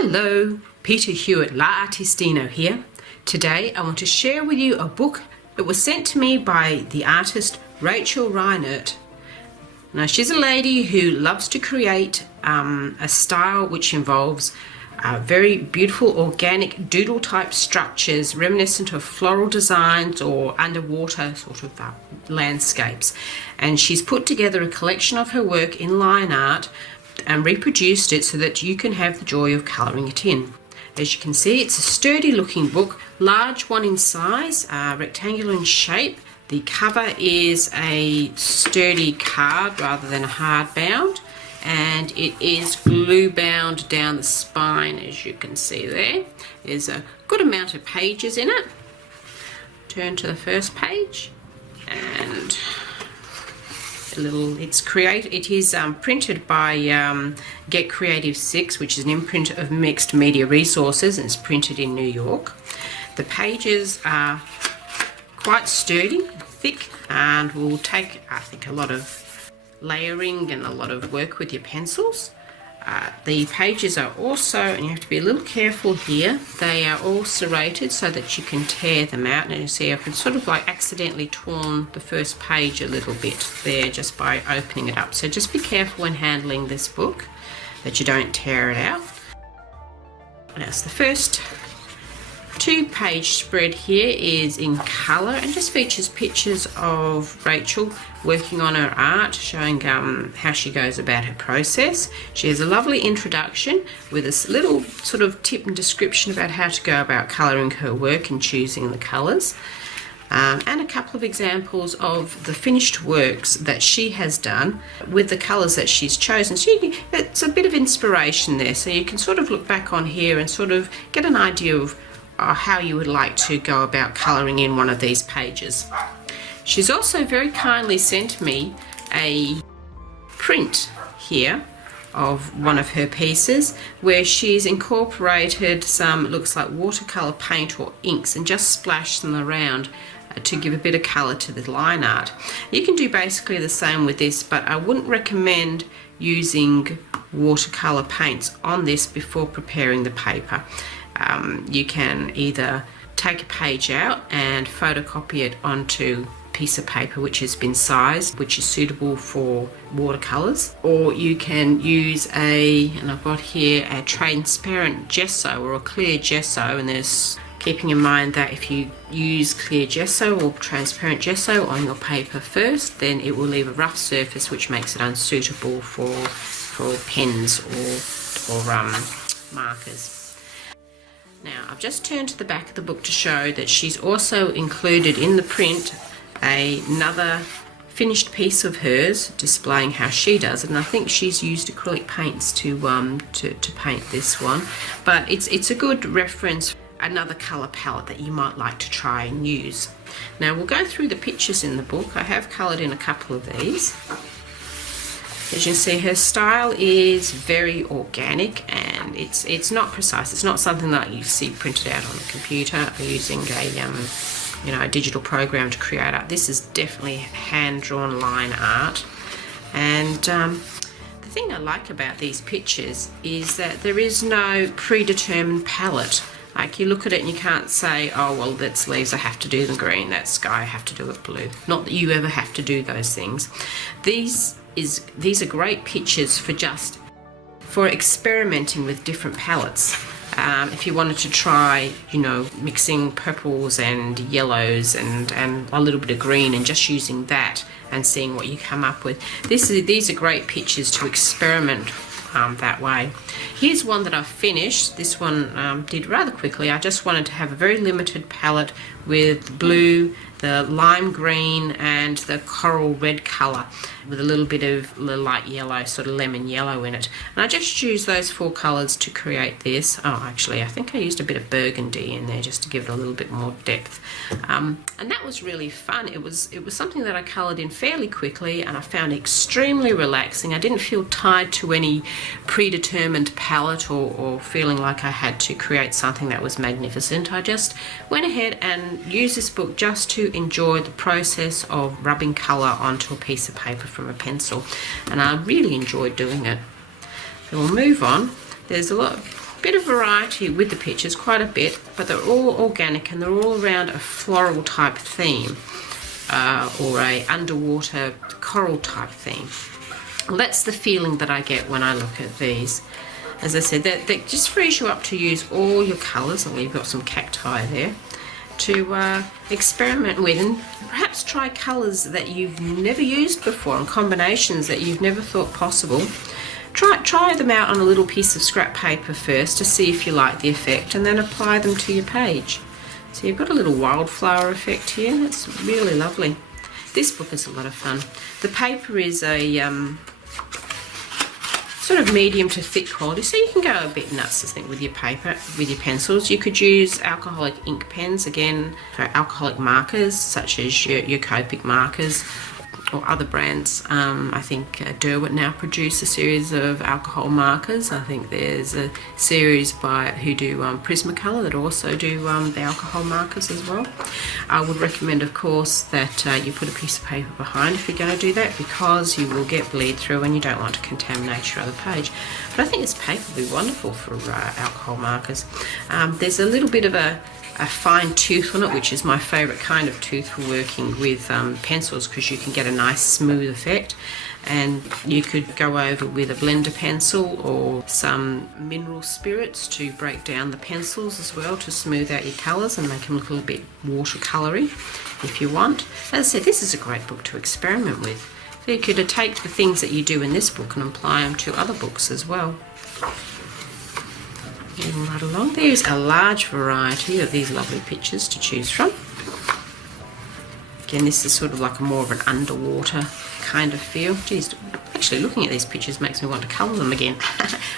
Hello, Peter Hewitt, la-artistino here. Today I want to share with you a book that was sent to me by the artist Rachel Reinert. Now she's a lady who loves to create a style which involves very beautiful organic doodle type structures reminiscent of floral designs or underwater sort of landscapes, and she's put together a collection of her work in line art and reproduced it so that you can have the joy of colouring it in. As you can see, it's a sturdy looking book, large one in size, rectangular in shape. The cover is a sturdy card rather than a hardbound, and it is glue bound down the spine, as you can see there. There's a good amount of pages in it. Turn to the first page, and it is printed by Get Creative 6, which is an imprint of Mixed Media Resources, and it's printed in New York. The pages are quite sturdy, thick, and will take, I think, a lot of layering and a lot of work with your pencils. The pages are also, and you have to be a little careful here, they are all serrated so that you can tear them out. And you see I've sort of like accidentally torn the first page a little bit there just by opening it up. So just be careful when handling this book that you don't tear it out. And that's the first 2-page spread here is in colour and just features pictures of Rachel working on her art, showing how she goes about her process. She has a lovely introduction with a little sort of tip and description about how to go about colouring her work and choosing the colours. And a couple of examples of the finished works that she has done with the colours that she's chosen. So it's a bit of inspiration there, so you can sort of look back on here and sort of get an idea of how you would like to go about colouring in one of these pages. She's also very kindly sent me a print here of one of her pieces where she's incorporated some, it looks like watercolour paint or inks, and just splashed them around to give a bit of colour to the line art. You can do basically the same with this, but I wouldn't recommend using watercolour paints on this before preparing the paper. You can either take a page out and photocopy it onto a piece of paper which has been sized, which is suitable for watercolours, or you can use and I've got here a transparent gesso or a clear gesso, and there's keeping in mind that if you use clear gesso or transparent gesso on your paper first, then it will leave a rough surface which makes it unsuitable for pens or markers. Now, I've just turned to the back of the book to show that she's also included in the print another finished piece of hers displaying how she does it, and I think she's used acrylic paints to paint this one, but it's a good reference, another colour palette that you might like to try and use. Now, we'll go through the pictures in the book. I have coloured in a couple of these. As you can see, her style is very organic, and it's not precise. It's not something that you see printed out on the computer or using a digital program to create art. This is definitely hand-drawn line art. And the thing I like about these pictures is that there is no predetermined palette. Like, you look at it and you can't say, oh well, that's leaves, I have to do the green, that sky, I have to do it blue. Not that you ever have to do those things. These are great pictures for experimenting with different palettes. If you wanted to try, mixing purples and yellows and a little bit of green and just using that and seeing what you come up with. These are great pictures to experiment that way. Here's one that I've finished. This one did rather quickly. I just wanted to have a very limited palette with blue, the lime green and the coral red colour with a little bit of light yellow, sort of lemon yellow in it. And I just used those 4 colours to create this. Oh, actually, I think I used a bit of burgundy in there just to give it a little bit more depth. And that was really fun. It was something that I coloured in fairly quickly, and I found extremely relaxing. I didn't feel tied to any predetermined palette or feeling like I had to create something that was magnificent. I just went ahead and used this book just to enjoy the process of rubbing colour onto a piece of paper from a pencil, and I really enjoyed doing it. So we'll move on. There's a lot bit of variety with the pictures, quite a bit, but they're all organic and they're all around a floral type theme or a underwater coral type theme. Well, that's the feeling that I get when I look at these. As I said, that just frees you up to use all your colours. Well, you've got some cacti there to experiment with, and perhaps try colours that you've never used before and combinations that you've never thought possible. Try them out on a little piece of scrap paper first to see if you like the effect, and then apply them to your page. So you've got a little wildflower effect here. That's really lovely. This book is a lot of fun. The paper is a sort of medium to thick quality, so you can go a bit nuts, I think, with your paper, with your pencils. You could use alcoholic ink pens, again, for alcoholic markers, such as your Copic markers, or other brands. I think Derwent now produce a series of alcohol markers. I think there's a series who do Prismacolor that also do the alcohol markers as well. I would recommend, of course, that you put a piece of paper behind if you're going to do that, because you will get bleed through and you don't want to contaminate your other page. But I think this paper would be wonderful for alcohol markers. There's a little bit of a fine tooth on it, which is my favourite kind of tooth for working with pencils, because you can get a nice smooth effect. And you could go over with a blender pencil or some mineral spirits to break down the pencils as well, to smooth out your colours and make them look a little bit watercoloury if you want. As I said, this is a great book to experiment with. So you could take the things that you do in this book and apply them to other books as well. Moving right along, there's a large variety of these lovely pictures to choose from. Again, this is sort of like more of an underwater kind of feel. Geez, actually looking at these pictures makes me want to colour them again.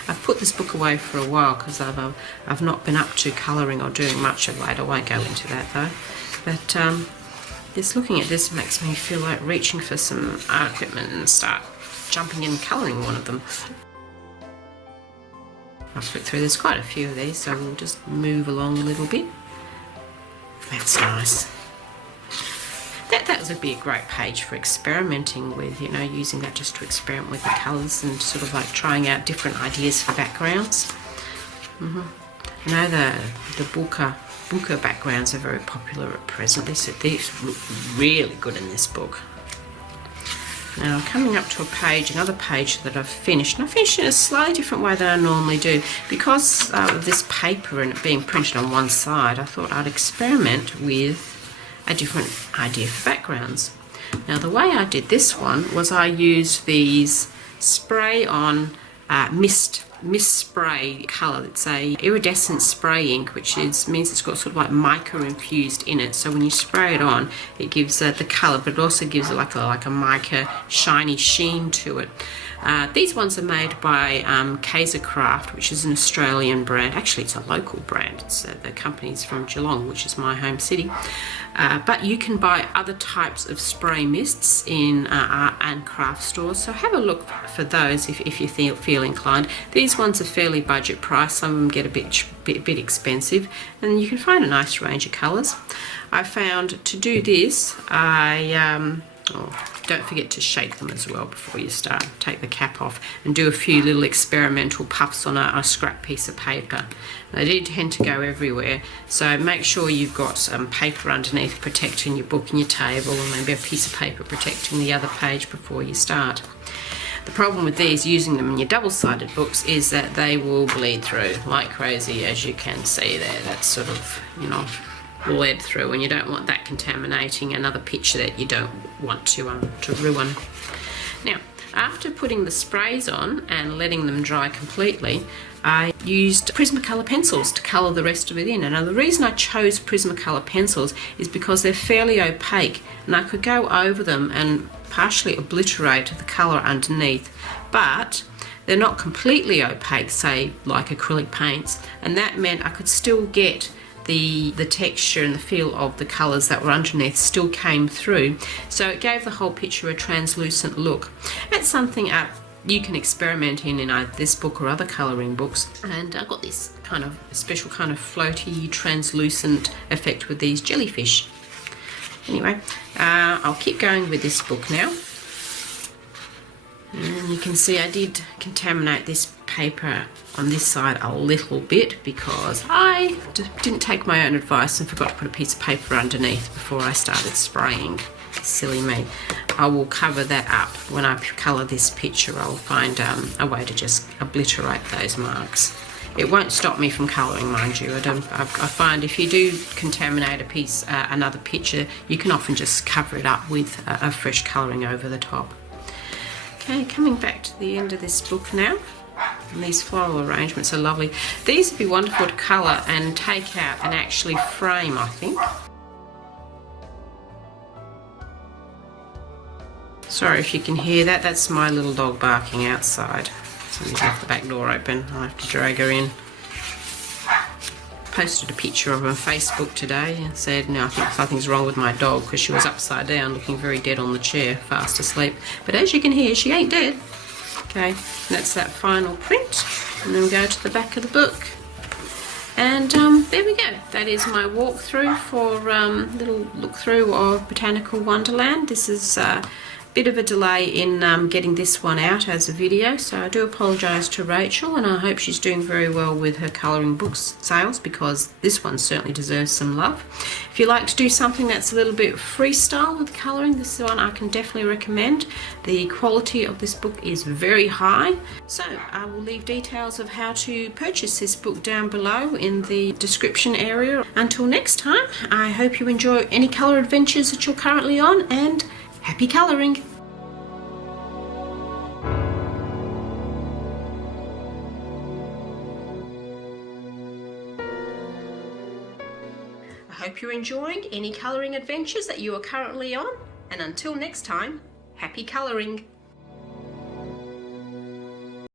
I've put this book away for a while because I've not been up to colouring or doing much of late. I won't go into that though. But just looking at this makes me feel like reaching for some art equipment and start jumping in and colouring one of them. I'll flip through, there's quite a few of these, so we'll just move along a little bit. That's nice. That would be a great page for experimenting with, you know, using that just to experiment with the colours and sort of like trying out different ideas for backgrounds. I know the Booker backgrounds are very popular at present. These look really good in this book. Now coming up to another page that I've finished, and I finished in a slightly different way than I normally do. Because of this paper and it being printed on one side, I thought I'd experiment with a different idea for backgrounds. Now the way I did this one was I used these spray on mist spray colour. It's a iridescent spray ink, which means it's got sort of like mica infused in it. So when you spray it on, it gives the colour, but it also gives it like a mica shiny sheen to it. These ones are made by Kaiser Craft, which is an Australian brand. Actually, it's a local brand. It's the company's from Geelong, which is my home city. But you can buy other types of spray mists in art and craft stores, so have a look for those if you feel inclined. These ones are fairly budget priced. Some of them get a bit expensive, and you can find a nice range of colours. I found to do this, don't forget to shake them as well before you start. Take the cap off and do a few little experimental puffs on a scrap piece of paper. They do tend to go everywhere, so make sure you've got some paper underneath protecting your book and your table, and maybe a piece of paper protecting the other page before you start. The problem with these, using them in your double-sided books, is that they will bleed through like crazy, as you can see there. That's sort of, you know, bled through, and you don't want that contaminating another picture that you don't want to ruin. Now, after putting the sprays on and letting them dry completely, I used Prismacolor pencils to colour the rest of it in. And now the reason I chose Prismacolor pencils is because they're fairly opaque, and I could go over them and partially obliterate the colour underneath, but they're not completely opaque, say like acrylic paints, and that meant I could still get the texture and the feel of the colours that were underneath still came through, so it gave the whole picture a translucent look. That's something you can experiment in either this book or other colouring books. And I've got this kind of special kind of floaty translucent effect with these jellyfish. Anyway, I'll keep going with this book now. And you can see I did contaminate this paper on this side a little bit because I didn't take my own advice and forgot to put a piece of paper underneath before I started spraying. Silly me. I will cover that up when I colour this picture. I'll find a way to just obliterate those marks. It won't stop me from colouring, mind you. I find if you do contaminate a piece, another picture, you can often just cover it up with a fresh colouring over the top. Okay, coming back to the end of this book now. And these floral arrangements are lovely. These would be wonderful to colour and take out and actually frame, I think. Sorry if you can hear that. That's my little dog barking outside. Somebody's left the back door open. I'll have to drag her in. Posted a picture of her on Facebook today and said, no, I think something's wrong with my dog because she was upside down looking very dead on the chair, fast asleep. But as you can hear, she ain't dead. Okay, that's that final print. And then we go to the back of the book. And there we go. That is my walkthrough for little look through of Botanical Wonderland. This is bit of a delay in getting this one out as a video, so I do apologise to Rachel, and I hope she's doing very well with her colouring books sales because this one certainly deserves some love. If you like to do something that's a little bit freestyle with colouring, this is one I can definitely recommend. The quality of this book is very high, so I will leave details of how to purchase this book down below in the description area. Until next time, I hope you enjoy any colour adventures that you're currently on, and happy colouring! I hope you're enjoying any colouring adventures that you are currently on, and until next time, happy colouring!